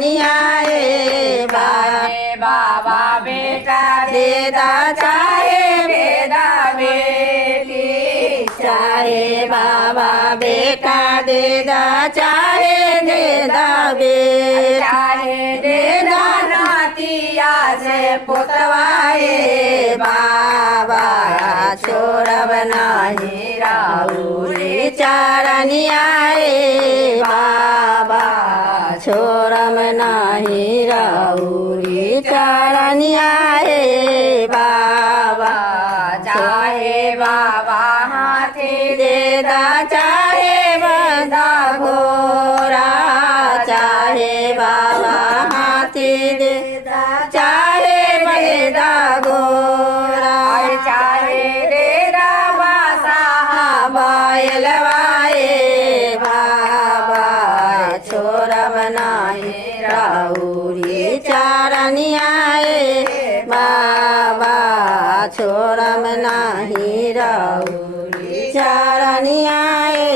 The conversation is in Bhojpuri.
चारनियाए बाबा बेटा देदा चाहे बेदा बेटी चाहे बाबा बेटा देदा चाहे देदा बेटी चाहे देदा नातिया से पुतवाए बाबा छोड़ब नाही राउरी चारनियाए बाबा छोड़ब नाही राउरी चारनियाए बाबा चाहे बाबा हाथी देदा चाहे बंधा घोड़ा चाहे बाबा हाथी देदा चाहे बंधा घोड़ा चाहे देदा बासा बैलवाए बाबा छोड़ब नाही राउरी चारनियाए बाबा छोड़ब नाही राउरी चारनियाए